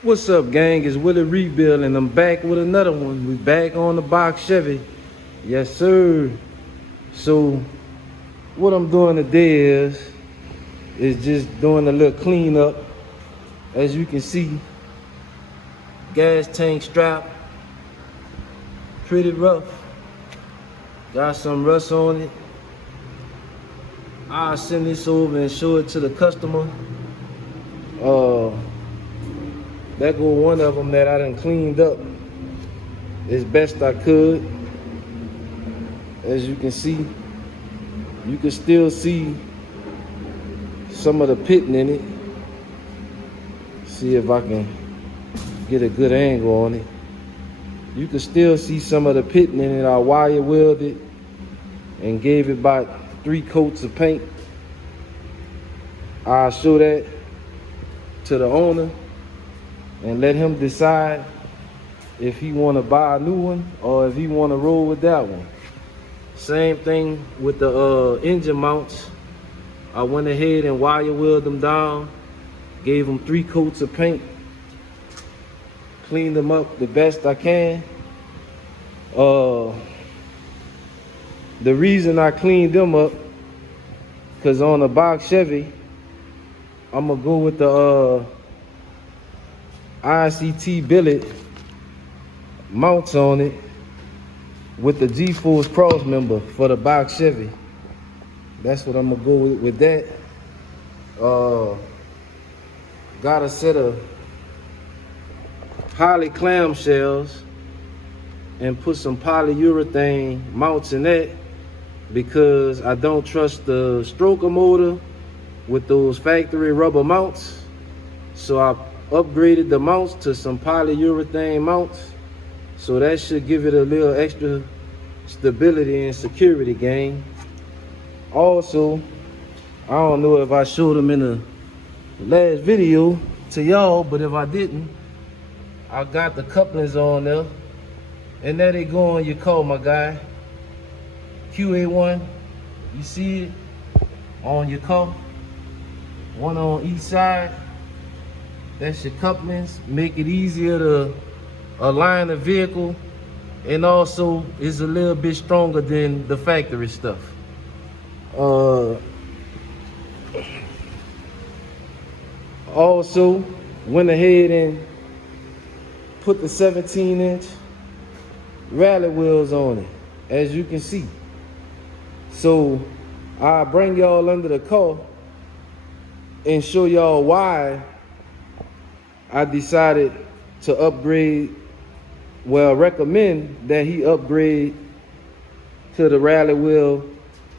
What's up, gang? It's Willie Rebuild, and I'm back with another one. We back on the box Chevy. Yes, sir. So, what I'm doing today is just doing a little cleanup. As you can see, gas tank strap, pretty rough. Got some rust on it. I'll send this over and show it to the customer. That go one of them that I done cleaned up as best I could. As you can see, you can still see some of the pitting in it. See if I can get a good angle on it. You can still see some of the pitting in it. I wire welded it and gave it about 3 coats of paint. I'll show that to the owner and let him decide if he want to buy a new one or if he want to roll with that one. Same thing with the engine mounts. I went ahead and wire welded them down, gave them 3 coats of paint, cleaned them up the best I can. The reason I cleaned them up, because on the box Chevy, I'm gonna go with the ICT billet mounts on it with the G-force cross member for the box Chevy. That's what I'm gonna go with that. Got a set of poly clamshells and put some polyurethane mounts in that because I don't trust the stroker motor with those factory rubber mounts. So I upgraded the mounts to some polyurethane mounts. So that should give it a little extra stability and security, gang. Also, I don't know if I showed them in the last video to y'all, but if I didn't, I got the couplings on there. And there they go on your car, my guy. QA1, you see it on your car. One on each side. That's your couplings. Make it easier to align the vehicle, and also is a little bit stronger than the factory stuff. Also went ahead and put the 17-inch rally wheels on it, as you can see. So I'll bring y'all under the car and show y'all why I decided to upgrade, well, recommend that he upgrade to the rally wheel.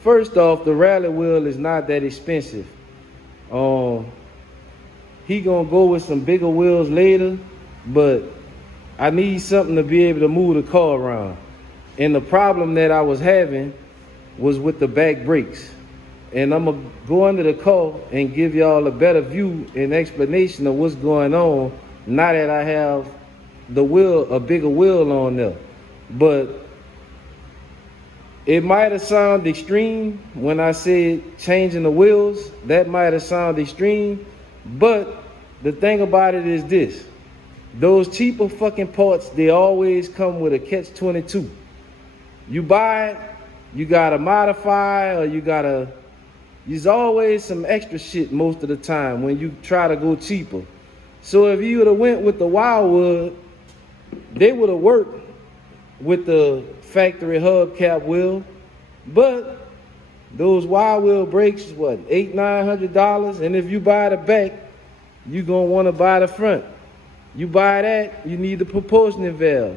First off, the rally wheel is not that expensive. He gonna go with some bigger wheels later, but I need something to be able to move the car around. And the problem that I was having was with the back brakes. And I'm gonna go under the car and give y'all a better view and explanation of what's going on now that I have the wheel, a bigger wheel on there. But it might have sounded extreme when I said changing the wheels. That might have sounded extreme, but the thing about it is this: those cheaper fucking parts, they always come with a catch-22. You buy it, you gotta modify, or there's always some extra shit most of the time when you try to go cheaper. So if you would have went with the Wildwood, they would have worked with the factory hubcap wheel, but those wild wheel brakes, what, $800-900? And if you buy the back, you gonna wanna buy the front. You buy that, you need the proportioning valve.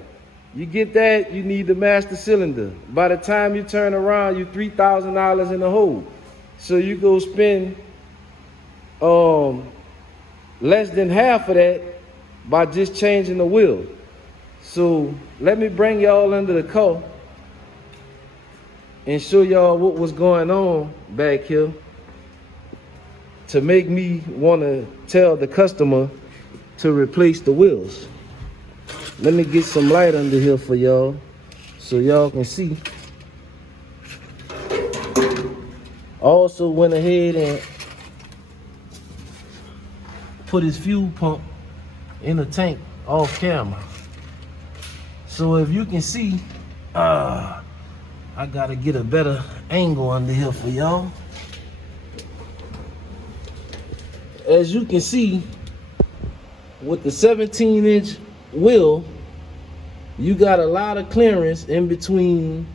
You get that, you need the master cylinder. By the time you turn around, you $3,000 in the hole. So you go spend less than half of that by just changing the wheel. So let me bring y'all under the car and show y'all what was going on back here to make me want to tell the customer to replace the wheels. Let me get some light under here for y'all so y'all can see. Also went ahead and put his fuel pump in the tank off camera. So if you can see, I gotta get a better angle under here for y'all. As you can see, with the 17-inch wheel, you got a lot of clearance in between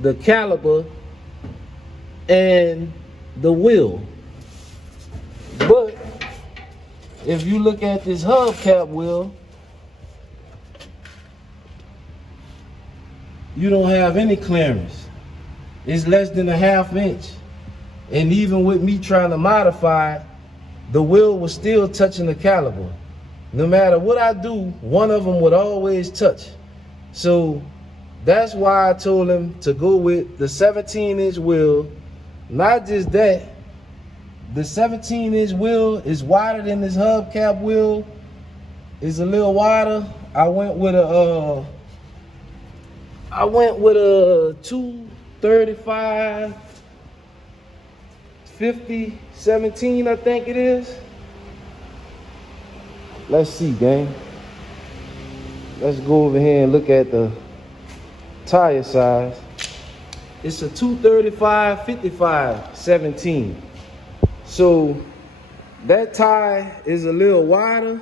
the caliper and the wheel. But if you look at this hubcap wheel, you don't have any clearance. It's less than a ½ inch. And even with me trying to modify it, the wheel was still touching the caliper. No matter what I do, one of them would always touch. So that's why I told him to go with the 17-inch wheel. Not just that, the 17-inch wheel is wider than this hubcap wheel. It's a little wider. I went with a 235 50 17, I think it is. Let's see, gang. Let's go over here and look at the tire size. It's a 235 55 17. So that tire is a little wider.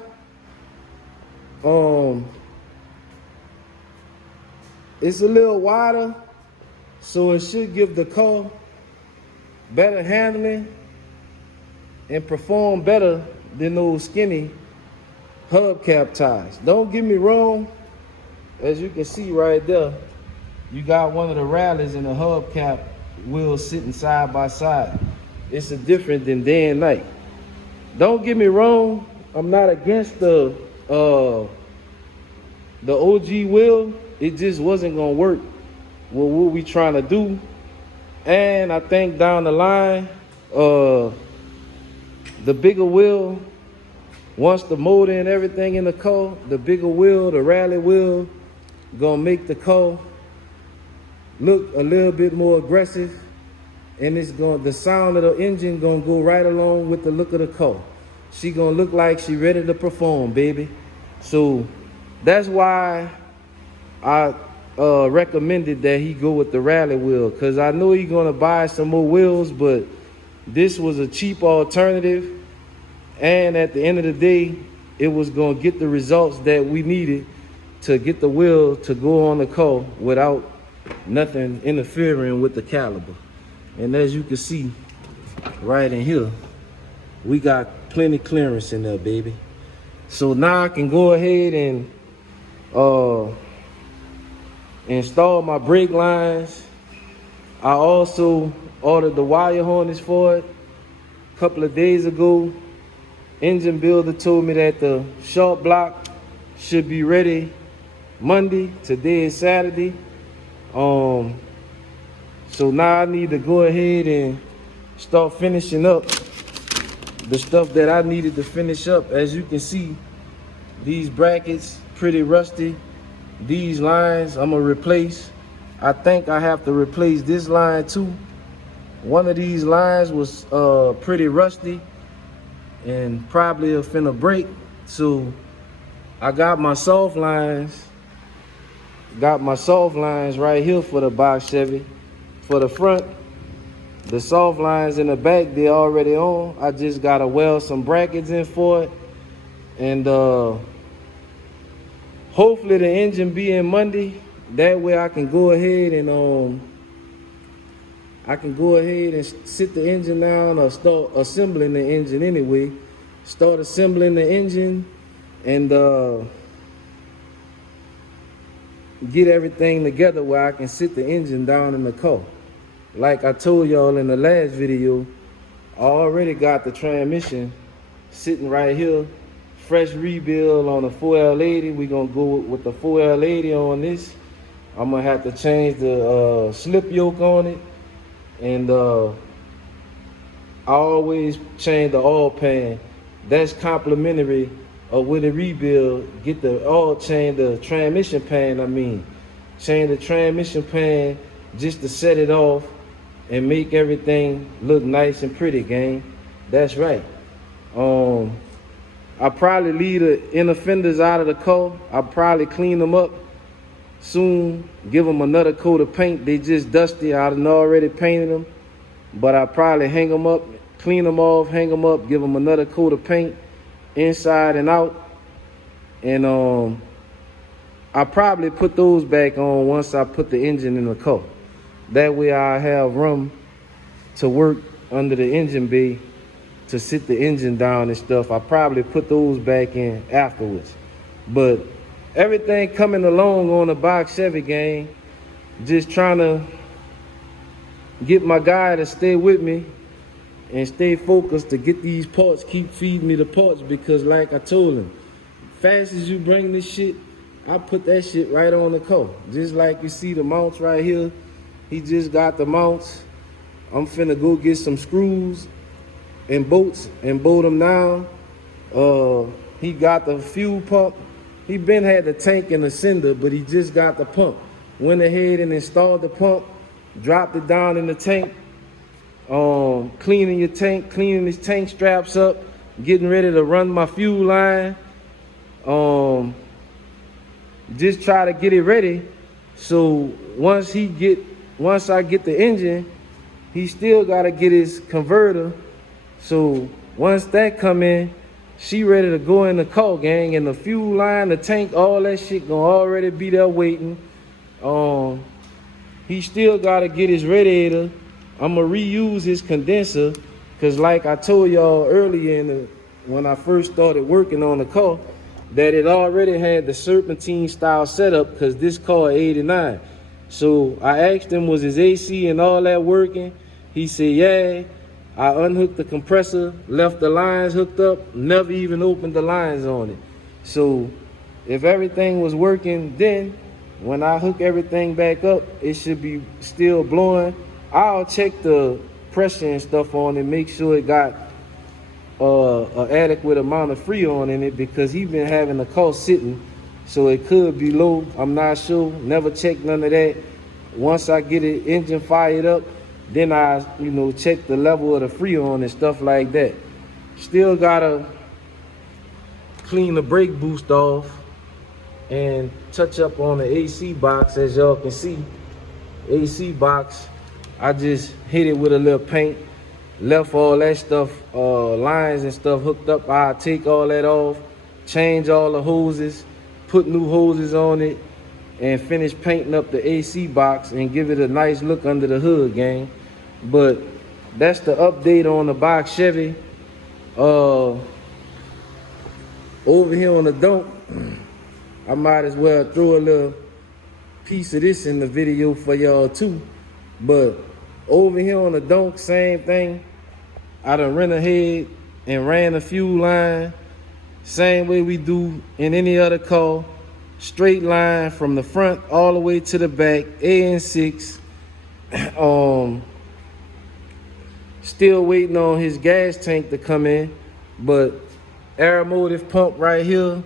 It's a little wider, so it should give the car better handling and perform better than those skinny hubcap tires. Don't get me wrong, as you can see right there, you got one of the rallies and the hubcap wheels sitting side by side. It's a different than day and night. Don't get me wrong, I'm not against the OG wheel. It just wasn't gonna work with what we trying to do. And I think down the line, the bigger wheel, once the motor and everything in the car, the bigger wheel, the rally wheel, gonna make the car look a little bit more aggressive, and the sound of the engine gonna go right along with the look of the car. She gonna look like she ready to perform, baby. So that's why I recommended that he go with the rally wheel, because I know he's gonna buy some more wheels, but this was a cheap alternative, and at the end of the day, it was gonna get the results that we needed to get the wheel to go on the car without nothing interfering with the caliber. And as you can see right in here, we got plenty clearance in there, baby. So now I can go ahead and install my brake lines. I also ordered the wire harness for it a couple of days ago. Engine builder told me that the short block should be ready Monday. Today is Saturday. So now I need to go ahead and start finishing up the stuff that I needed to finish up. As you can see, these brackets pretty rusty. These lines I'm gonna replace. I think I have to replace this line too. One of these lines was pretty rusty and probably finna break. So I got my soft lines. Got my soft lines right here for the box Chevy. For the front, the soft lines in the back, they're already on. I just gotta weld some brackets in for it. And hopefully the engine be in Monday. That way I can go ahead and sit the engine down, or start assembling the engine anyway. Start assembling the engine and get everything together where I can sit the engine down in the car. Like I told y'all in the last video, I already got the transmission sitting right here. Fresh rebuild on the 4L80. We're gonna go with the 4L80 on this. I'm gonna have to change the slip yoke on it. And I always change the oil pan. That's complimentary with a rebuild. Get the oil, change the transmission pan, change the transmission pan just to set it off and make everything look nice and pretty, gang. That's right. I probably leave the inner fenders out of the car. I'll probably clean them up soon, give them another coat of paint. They just dusty. I done already painted them, but I probably hang them up, clean them off, hang them up, give them another coat of paint inside and out. And I probably put those back on once I put the engine in the car. That way I have room to work under the engine bay to sit the engine down and stuff. I probably put those back in afterwards. But everything coming along on the box Chevy gang. Just trying to get my guy to stay with me and stay focused to get these parts, keep feeding me the parts, because like I told him, fast as you bring this shit, I put that shit right on the car. Just like you see the mounts right here. He just got the mounts. I'm finna go get some screws and bolts and bolt them down. He got the fuel pump. He been had the tank and the cylinder, but he just got the pump. Went ahead and installed the pump, dropped it down in the tank. Cleaning your tank, cleaning his tank straps up, getting ready to run my fuel line. Just try to get it ready. So once I get the engine, he still gotta get his converter. So once that come in, she ready to go in the car gang, and the fuel line, the tank, all that shit gonna already be there waiting. He still gotta get his radiator. I'ma reuse his condenser, cause like I told y'all earlier when I first started working on the car, that it already had the serpentine style setup, cause this car 89. So I asked him, was his AC and all that working? He said, yeah. I unhooked the compressor, left the lines hooked up, never even opened the lines on it. So if everything was working, then when I hook everything back up, it should be still blowing. I'll check the pressure and stuff on it, make sure it got an adequate amount of freon in it, because he been having the car sitting, so it could be low. I'm not sure. Never checked none of that. Once I get the engine fired up, then I, check the level of the freon and stuff like that. Still gotta clean the brake boost off and touch up on the AC box. As y'all can see, AC box, I just hit it with a little paint, left all that stuff, lines and stuff hooked up. I take all that off, change all the hoses, put new hoses on it, and finish painting up the AC box and give it a nice look under the hood, gang. But that's the update on the box Chevy. Over here on the donk, I might as well throw a little piece of this in the video for y'all too. But over here on the donk, same thing. I done ran ahead and ran a fuel line, same way we do in any other car. Straight line from the front all the way to the back, AN6. Still waiting on his gas tank to come in, but aeromotive pump right here.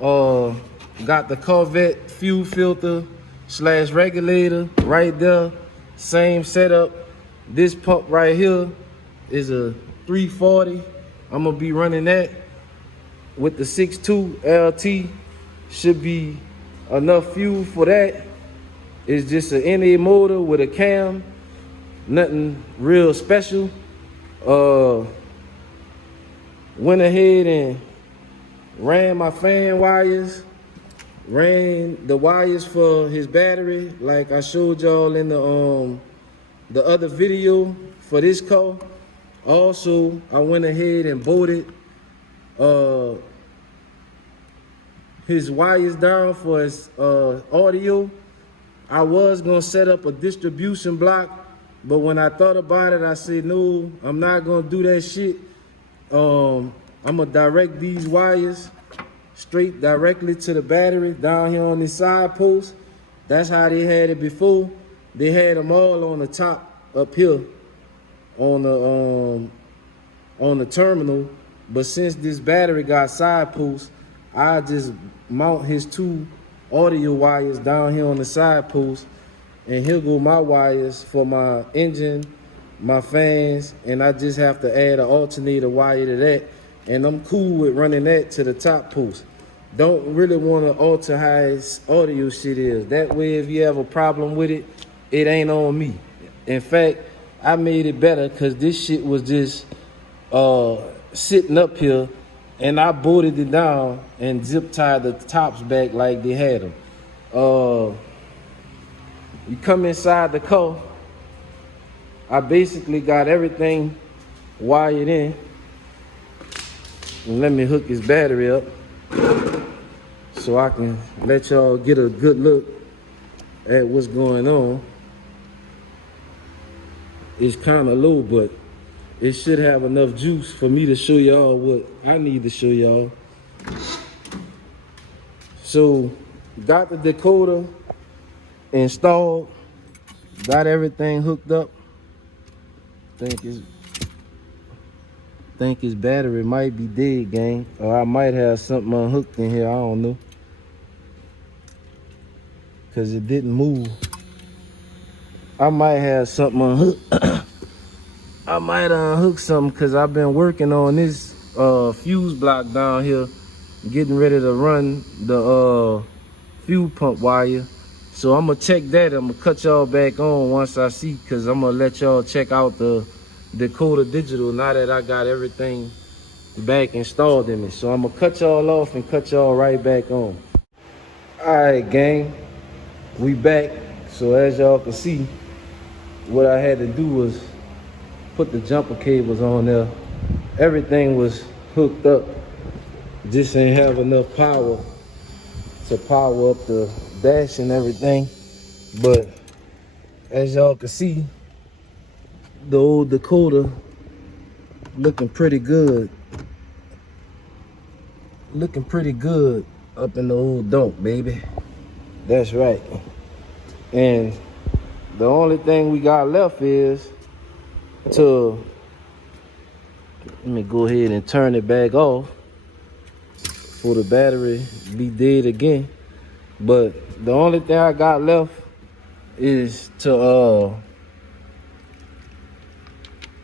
Got the Corvette fuel filter / regulator right there. Same setup. This pump right here is a 340. I'm gonna be running that with the 6.2 LT. Should be enough fuel for that. It's just an NA motor with a cam. Nothing real special. Went ahead and ran my fan wires. Ran the wires for his battery, like I showed y'all in the other video for this car. Also, I went ahead and bolted his wires down for his audio. I was gonna set up a distribution block, but when I thought about it, I said, no, I'm not gonna do that shit. I'm gonna direct these wires straight directly to the battery down here on this side post. That's how they had it before. They had them all on the top up here on the terminal. But since this battery got side posts, I just mount his two audio wires down here on the side post, and here go my wires for my engine, my fans, and I just have to add an alternator wire to that, and I'm cool with running that to the top post. Don't really want to alter how his audio shit is. That way, if you have a problem with it, it ain't on me. In fact, I made it better because this shit was just sitting up here, and I bolted it down and zip tied the tops back like they had them. You come inside the car, I basically got everything wired in. And let me hook his battery up so I can let y'all get a good look at what's going on. It's kind of low, but it should have enough juice for me to show y'all what I need to show y'all. So, got the Dakota installed, got everything hooked up. Think his battery might be dead, gang, or I might have something unhooked in here. I don't know, cause it didn't move. I might have something unhooked. I might unhook something, cause I've been working on this fuse block down here, getting ready to run the fuel pump wire. So I'm gonna check that. I'm gonna cut y'all back on once I see, cause I'm gonna let y'all check out the Dakota digital now that I got everything back installed in it. So I'm gonna cut y'all off and cut y'all right back on. All right, gang, we back. So as y'all can see, what I had to do was put the jumper cables on there. Everything was hooked up, just ain't have enough power to power up the dash and everything. But as y'all can see, the old Dakota looking pretty good. Looking pretty good up in the old donk, baby. That's right. And the only thing we got left is to, let me go ahead and turn it back off for the battery be dead again. But the only thing I got left is to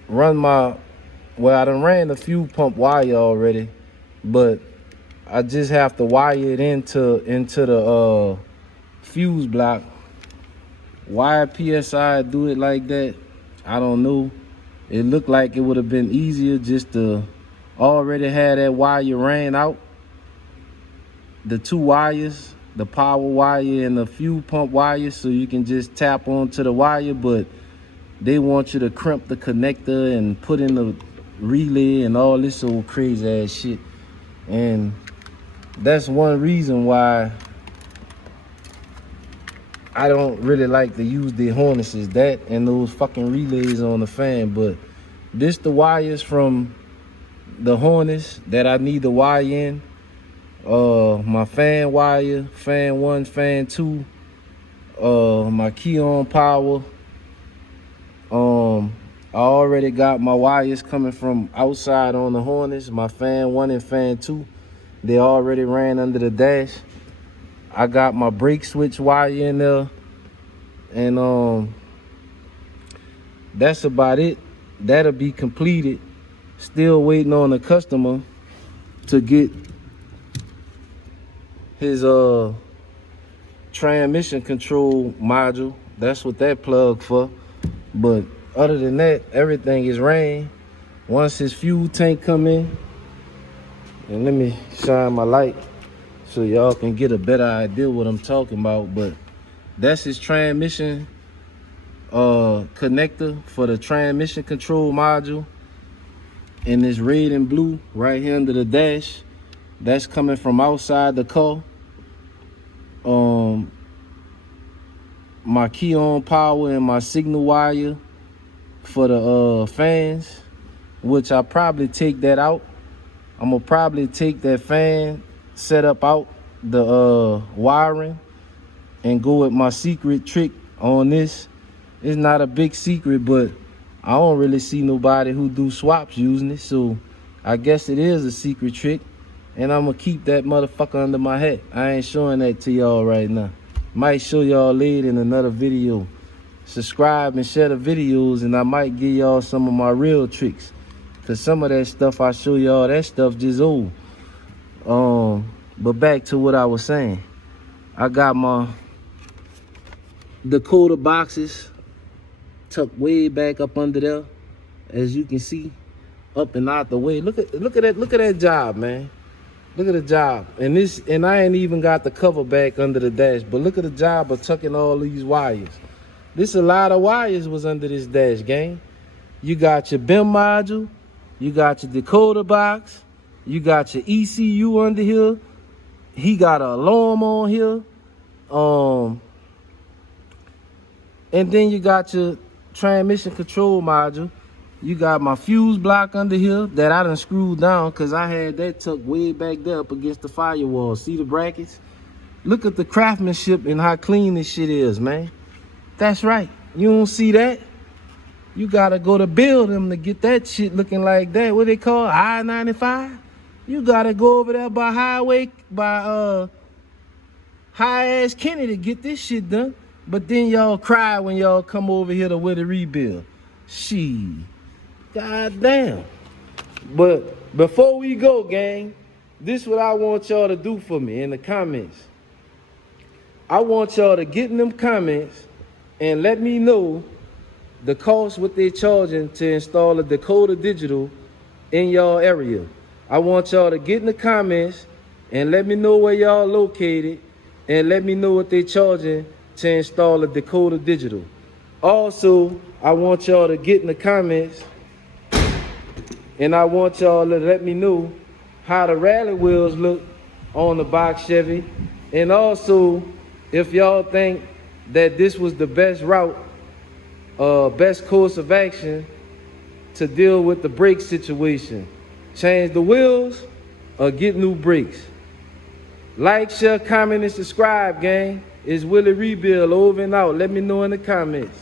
run my, well, I done ran the fuel pump wire already, but I just have to wire it into the fuse block. Why PSI do it like that, I don't know. It looked like it would have been easier just to already have that wire ran out. The two wires, the power wire and the fuel pump wire, so you can just tap onto the wire, but they want you to crimp the connector and put in the relay and all this old crazy ass shit. And that's one reason why I don't really like to use the harnesses, that and those fucking relays on the fan. But this the wires from the harness that I need to wire in. My fan wire, fan 1, fan 2, my key on power. I already got my wires coming from outside on the harness, my fan 1 and fan 2. They already ran under the dash. I got my brake switch wire in there, and that's about it. That'll be completed. Still waiting on the customer to get his transmission control module. That's what that plug for. But other than that, everything is ran. Once his fuel tank come in, and let me shine my light so y'all can get a better idea what I'm talking about. But that's his transmission connector for the transmission control module, and this red and blue right here under the dash, that's coming from outside the car. My key on power and my signal wire for the fans, which I probably take that out. I'm gonna probably take that fan setup out, the wiring, and go with my secret trick on this. It's not a big secret, but I don't really see nobody who do swaps using it, so I guess it is a secret trick, and I'm gonna keep that motherfucker under my hat. I ain't showing that to y'all right now. Might show y'all later in another video. Subscribe and share the videos, and I might give y'all some of my real tricks, Cause some of that stuff I show y'all, that stuff just old. But back to what I was saying. I got my Dakota boxes tucked way back up under there. As you can see, up and out the way. Look at that job, man. Look at the job. And I ain't even got the cover back under the dash, but look at the job of tucking all these wires. This a lot of wires was under this dash, gang. You got your BIM module, you got your Dakota box, you got your ECU under here. He got an alarm on here. And then you got your transmission control module. You got my fuse block under here that I done screwed down because I had that tucked way back there up against the firewall. See the brackets? Look at the craftsmanship and how clean this shit is, man. That's right. You don't see that? You gotta go to build them to get that shit looking like that. What they call I-95? You gotta go over there by High-Ass Kenny to get this shit done. But then y'all cry when y'all come over here to with a rebuild. Shit. God damn. But before we go, gang, this is what I want y'all to do for me in the comments. I want y'all to get in them comments and let me know the cost what they're charging to install a Dakota Digital in y'all area. I want y'all to get in the comments and let me know where y'all located and let me know what they're charging to install a Dakota Digital. Also, I want y'all to get in the comments and I want y'all to let me know how the rally wheels look on the box Chevy. And also, if y'all think that this was the best route, best course of action to deal with the brake situation. Change the wheels or get new brakes. Like, share, comment, and subscribe, gang. It's Willie Rebuild over and out. Let me know in the comments.